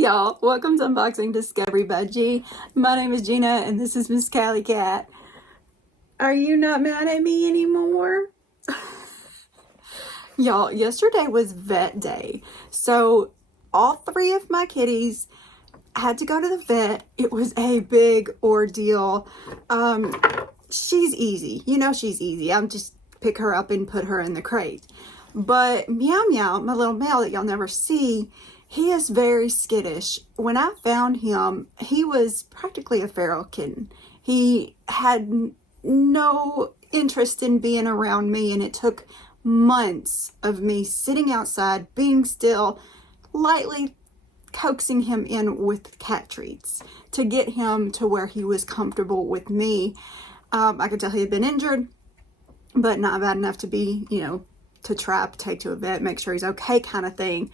Hey y'all, welcome to Unboxing Discovery by G. My name is Gina and this is Miss Callie Cat. Are you not mad at me anymore? Y'all, yesterday was vet day. So all three of my kitties had to go to the vet. It was a big ordeal. She's easy. You know she's easy. I'm just pick her up and put her in the crate. But Meow Meow, my little male that y'all never see, he is very skittish. When I found him, he was practically a feral kitten. He had no interest in being around me, and it took months of me sitting outside, being still, lightly coaxing him in with cat treats to get him to where he was comfortable with me. I could tell he had been injured, but not bad enough to be, to trap, take to a vet, make sure he's okay kind of thing.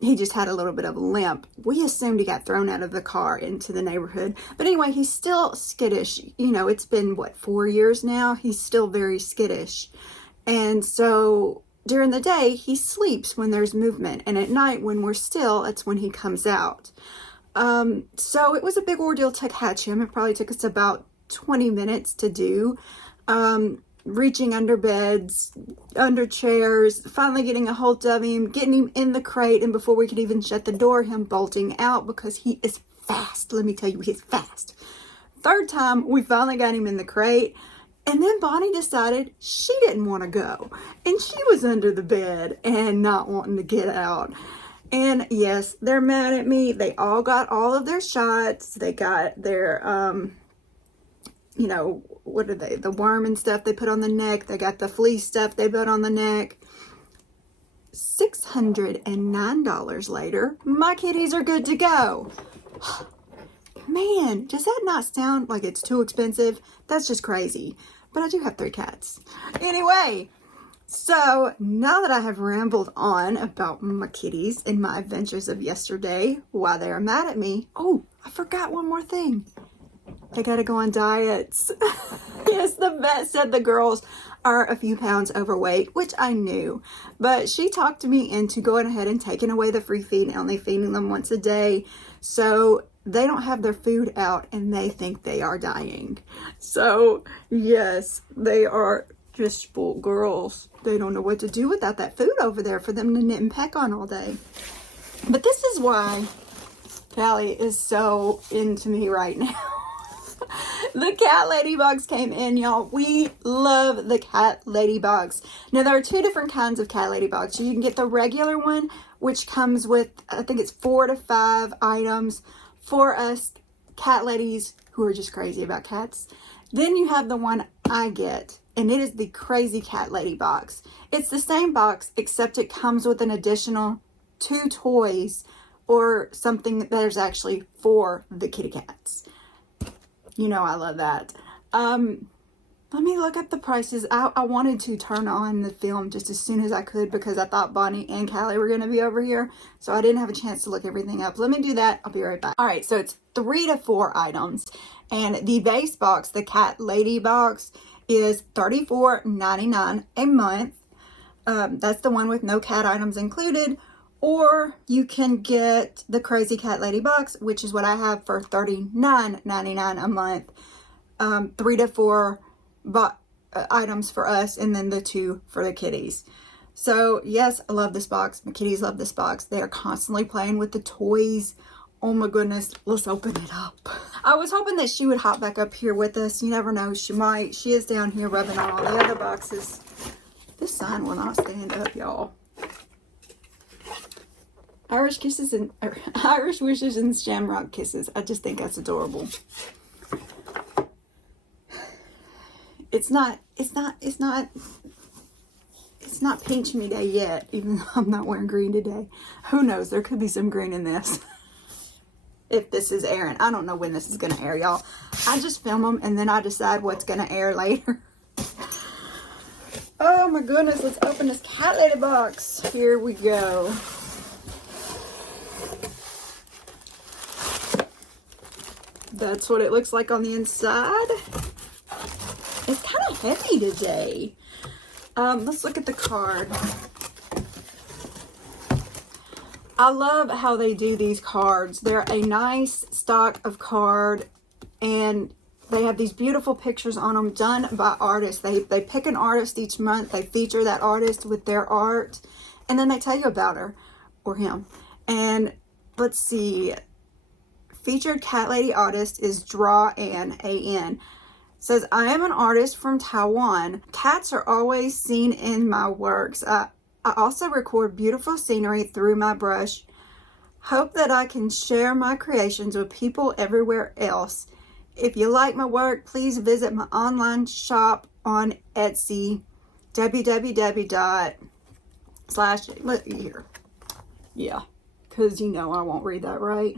He just had a little bit of a limp. We assumed he got thrown out of the car into the neighborhood. But anyway, he's still skittish. It's been, 4 years now? He's still very skittish. And so during the day, he sleeps when there's movement. And at night, when we're still, that's when he comes out. So it was a big ordeal to catch him. It probably took us about 20 minutes to do. Reaching under beds, under chairs, finally getting a hold of him, getting him in the crate, and before we could even shut the door, him bolting out because he is fast. Let me tell you, he's fast. Third time, we finally got him in the crate, and then Bonnie decided she didn't want to go, and she was under the bed and not wanting to get out. And yes, they're mad at me. They all got all of their shots. They got their, what are they? The worm and stuff they put on the neck. They got the flea stuff they put on the neck. $609 later, my kitties are good to go. Man, does that not sound like it's too expensive? That's just crazy. But I do have 3 cats. Anyway, so now that I have rambled on about my kitties and my adventures of yesterday, why they are mad at me. Oh, I forgot one more thing. They gotta go on diets. Yes, the vet said the girls are a few pounds overweight, which I knew. But she talked me into going ahead and taking away the free feed and only feeding them once a day. So they don't have their food out and they think they are dying. So yes, they are just spoiled girls. They don't know what to do without that food over there for them to knit and peck on all day. But this is why Callie is so into me right now. The CatLadyBox came in, y'all. We love the CatLadyBox. Now, there are 2 different kinds of CatLadyBox. You can get the regular one, which comes with, I think it's 4 to 5 items for us cat ladies who are just crazy about cats. Then you have the one I get, and it is the Crazy CatLadyBox. It's the same box, except it comes with an additional 2 toys or something that is actually for the kitty cats. I love that. Let me look at the prices. I wanted to turn on the film just as soon as I could because I thought Bonnie and Callie were going to be over here. So I didn't have a chance to look everything up. Let me do that. I'll be right back. All right, so it's 3 to 4 items. And the base box, the CatLadyBox, is $34.99 a month. That's the one with no cat items included. Or you can get the Crazy CatLadyBox, which is what I have for $39.99 a month. 3 to 4 items for us, and then the 2 for the kitties. So yes, I love this box. My kitties love this box. They are constantly playing with the toys. Oh my goodness, let's open it up. I was hoping that she would hop back up here with us. You never know, she might. She is down here rubbing on all the other boxes. This sign will not stand up, y'all. Irish kisses and Irish wishes and shamrock kisses. I just think that's adorable. It's not pinch me day yet, even though I'm not wearing green today. Who knows? There could be some green in this. If this is airing. I don't know when this is going to air, y'all. I just film them and then I decide what's going to air later. Oh my goodness. Let's open this CatLadyBox. Here we go. That's what it looks like on the inside. It's kind of heavy today. Let's look at the card. I love how they do these cards. They're a nice stock of card, and they have these beautiful pictures on them done by artists. They pick an artist each month. They feature that artist with their art, and then they tell you about her or him. And let's see. Featured cat lady artist is Draw An, A-N. Says, I am an artist from Taiwan. Cats are always seen in my works. I also record beautiful scenery through my brush. Hope that I can share my creations with people everywhere else. If you like my work, please visit my online shop on Etsy, www./ Yeah, because you know I won't read that right.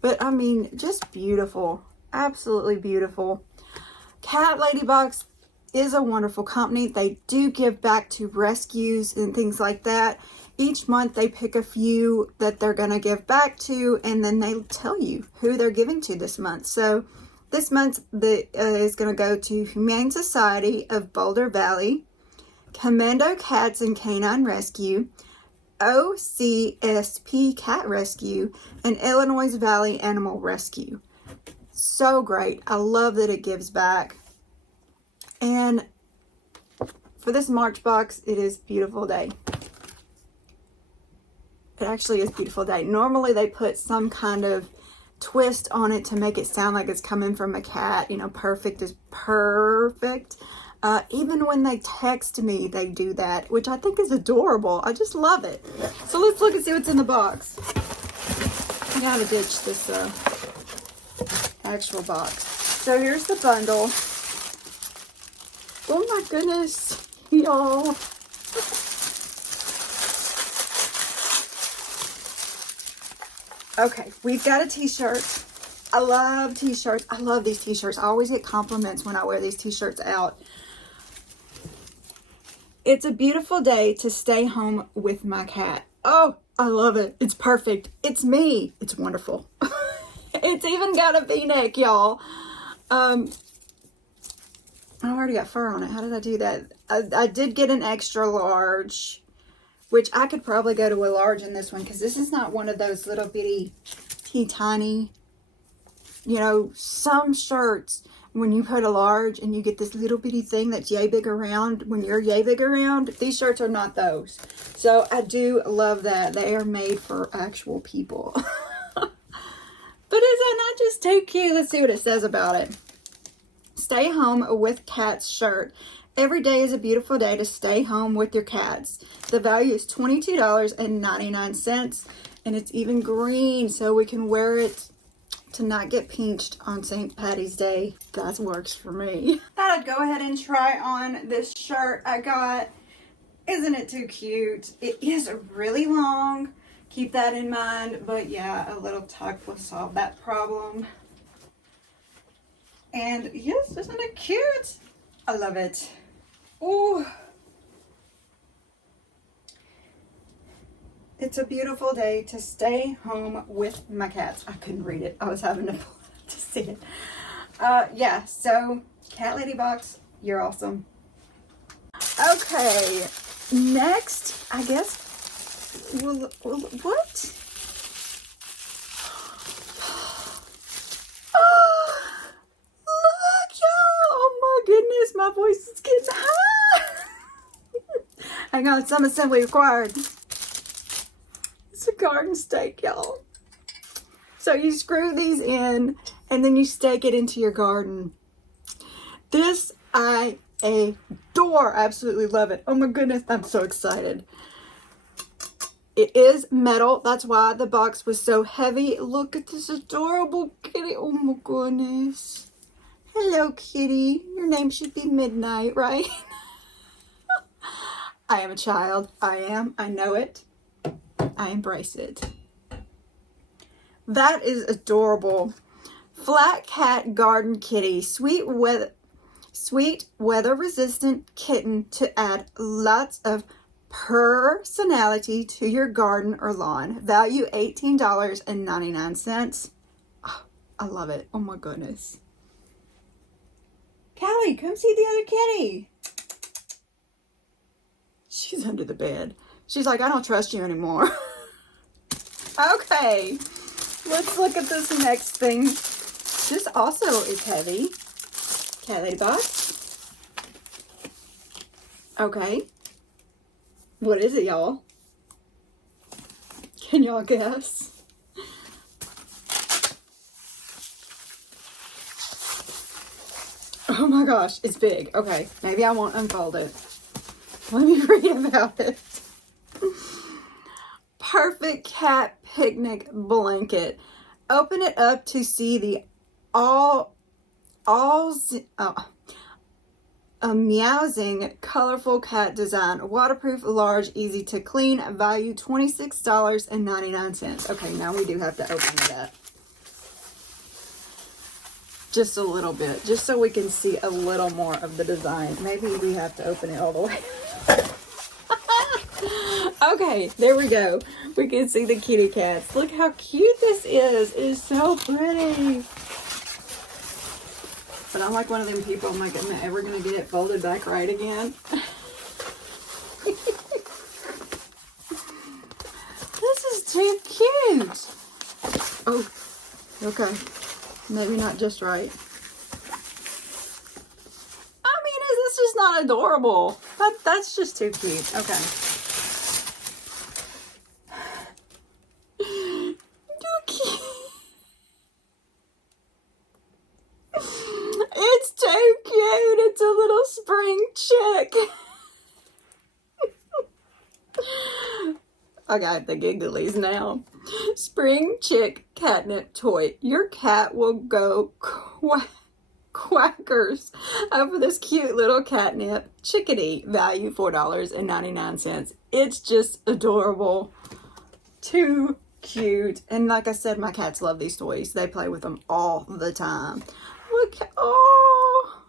But I mean, just beautiful. Absolutely beautiful. CatLadyBox is a wonderful company. They do give back to rescues and things like that. Each month they pick a few that they're going to give back to, and then they tell you who they're giving to this month. So this month is going to go to Humane Society of Boulder Valley, Commando Cats and Canine Rescue, OCSP Cat Rescue, and Illinois Valley Animal Rescue. So great. I love that it gives back. And for this March box, it is Beautiful Day. It actually is Beautiful Day. Normally they put some kind of twist on it to make it sound like it's coming from a cat. You know, perfect is perfect. Even when they text me, they do that, which I think is adorable. I just love it. So let's look and see what's in the box. I gotta ditch this actual box. So here's the bundle. Oh my goodness, y'all. Okay, we've got a t-shirt. I love t-shirts. I love these t-shirts. I always get compliments when I wear these t-shirts out. It's a beautiful day to stay home with my cat. Oh, I love it. It's perfect. It's me. It's wonderful. It's even got a V-neck, y'all. I already got fur on it. How did I do that? I did get an extra large, which I could probably go to a large in this one, because this is not one of those little bitty, tiny, you know, some shirts, when you put a large and you get this little bitty thing that's yay big around, when you're yay big around, these shirts are not those. So I do love that. They are made for actual people. But is that not just too cute? Let's see what it says about it. Stay home with cats shirt. Every day is a beautiful day to stay home with your cats. The value is $22.99, and it's even green, so we can wear it to not get pinched on St. Patty's Day. That works for me. Thought I'd go ahead and try on this shirt I got. Isn't it too cute? It is really long. Keep that in mind. But yeah, a little tuck will solve that problem. And yes, isn't it cute? I love it. Ooh. It's a beautiful day to stay home with my cats. I couldn't read it. I was having to pull it up to see it. Yeah, so CatLadyBox, you're awesome. Okay, next, I guess, what? Oh, look, y'all. Oh my goodness, my voice is getting high. Hang on, some assembly required. It's a garden stake, y'all. So you screw these in and then you stake it into your garden. This I adore. I absolutely love it. Oh my goodness, I'm so excited. It is metal. That's why the box was so heavy. Look at this adorable kitty. Oh my goodness. Hello, kitty. Your name should be Midnight, right? I am a child. I am. I know it. I embrace it. That is adorable. Flat Cat GardenKitty. Sweet weather resistant kitten to add lots of personality to your garden or lawn. Value $18.99. Oh, I love it. Oh my goodness. Callie, come see the other kitty. She's under the bed. She's like, I don't trust you anymore. Okay, let's look at this next thing. This also is heavy. CatLadyBox. Okay. What is it, y'all? Can y'all guess? Oh my gosh, it's big. Okay, maybe I won't unfold it. Let me read about it. Purrfect cat picnic blanket. Open it up to see the a meowsing, colorful cat design. Waterproof, large, easy to clean. Value $26.99. Okay, now we do have to open it up. Just a little bit, just so we can see a little more of the design. Maybe we have to open it all the way. Okay, there we go. We can see the kitty cats. Look how cute this is. It is so pretty. But I'm like one of them people, I'm like, am I ever going to get it folded back right again? This is too cute. Oh, okay. Maybe not just right. I mean, is this just not adorable? That's just too cute. Okay. Too cute. It's too cute. It's a little spring chick. I got the gigglies now. Spring chick catnip toy. Your cat will go quackers over this cute little catnip chickadee. Value $4.99. It's just adorable. Too cute. And like I said, my cats love these toys. They play with them all the time. Look, oh,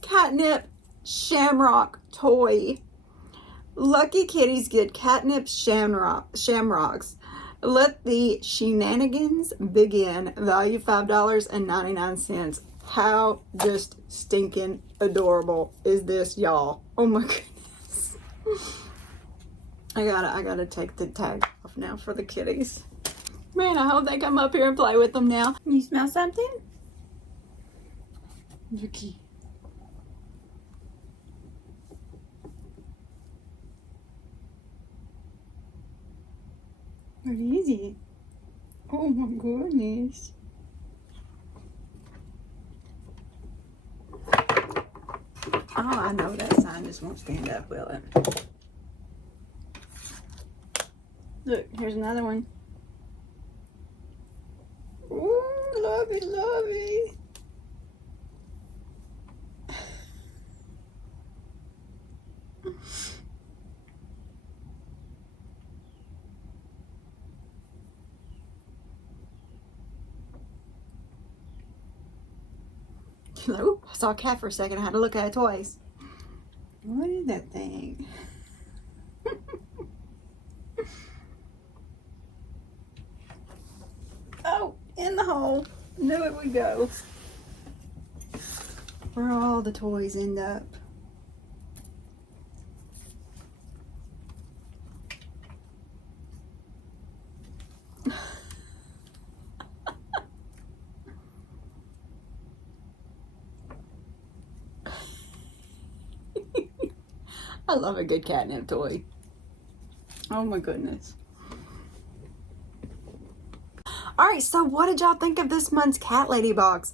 Catnip Shamrock Toy. Lucky kitties get catnip shamrocks. Let the shenanigans begin. Value $5.99. How just stinking adorable is this, y'all? Oh my goodness. I gotta take the tag off now for the kitties. Man, I hope they come up here and play with them now. You smell something? Yuki. What is it? Oh my goodness. Oh, I know that sign just won't stand up, will it? Look, here's another one. Ooh, lovey, lovey. Ooh, I saw a cat for a second. I had to look at it twice. What is that thing? Oh, in the hole. Knew it would go. Where all the toys end up. I love a good catnip toy. Oh my goodness. Alright, so what did y'all think of this month's CatLadyBox?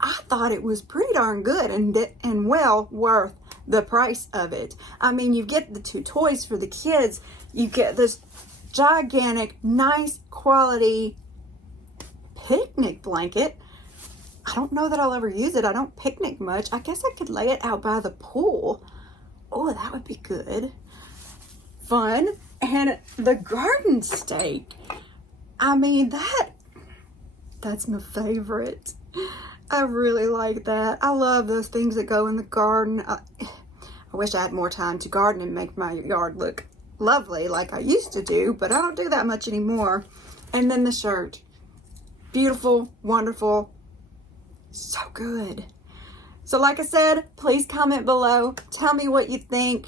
I thought it was pretty darn good and well worth the price of it. I mean, you get the 2 toys for the kids. You get this gigantic, nice quality picnic blanket. I don't know that I'll ever use it. I don't picnic much. I guess I could lay it out by the pool. Oh, that would be good. Fun. And the garden stake. I mean, that's my favorite. I really like that. I love those things that go in the garden. I wish I had more time to garden and make my yard look lovely like I used to do, but I don't do that much anymore. And then the shirt. Beautiful, wonderful, so good. So like I said, please comment below. Tell me what you think.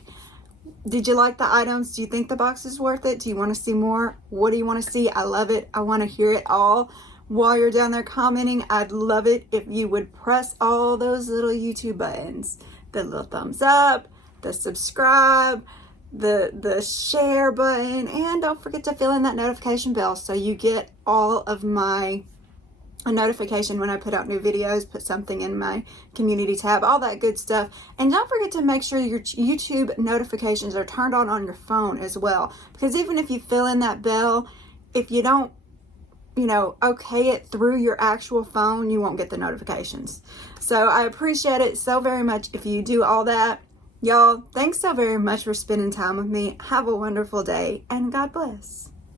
Did you like the items? Do you think the box is worth it? Do you want to see more? What do you want to see? I love it. I want to hear it all. While you're down there commenting, I'd love it if you would press all those little YouTube buttons. The little thumbs up, the subscribe, the share button, and don't forget to fill in that notification bell so you get all of my a notification when I put out new videos, put something in my community tab, all that good stuff. And don't forget to make sure your YouTube notifications are turned on your phone as well, because even if you fill in that bell, if you don't, you know, okay it through your actual phone, you won't get the notifications. So I appreciate it so very much if you do all that. Y'all, thanks so very much for spending time with me. Have a wonderful day, and God bless.